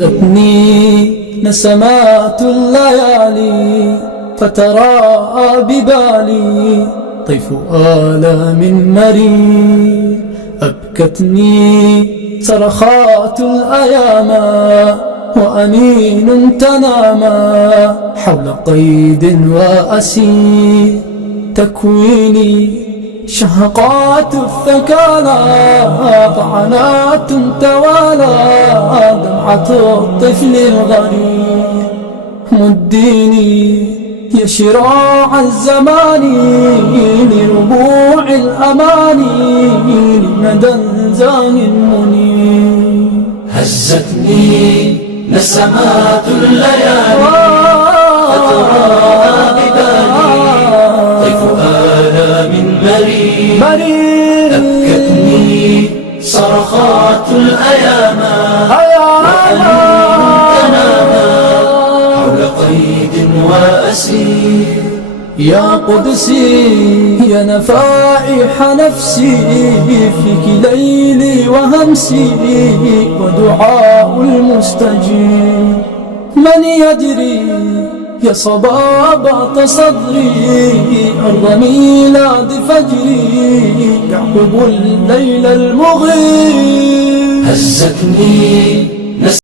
هزتني نسمات الليالي فتراءى ببالي طيف آلام مرير. أبكتني صرخات الأيام وأنين تناما حول قيد وأسير. تكويني شهقات الثكالى طعنات توالى دمعة الطفل الغريب. مديني يا شراع الزمان لربوع الأماني لمدى زاه منير. هزتني نسمات الليالي فتراءى ببالي طيف آلام مرير. أبكتني صرخات الأيام وأنين تناما حول قيد وأسير. يا قدسي يا نفائح نفسي فيك ليلي وهمسي ودعاء المستجيب. من يدري يا صبابة صدري أرض ميلاد فجري يعقب الليل المغيب. هزتني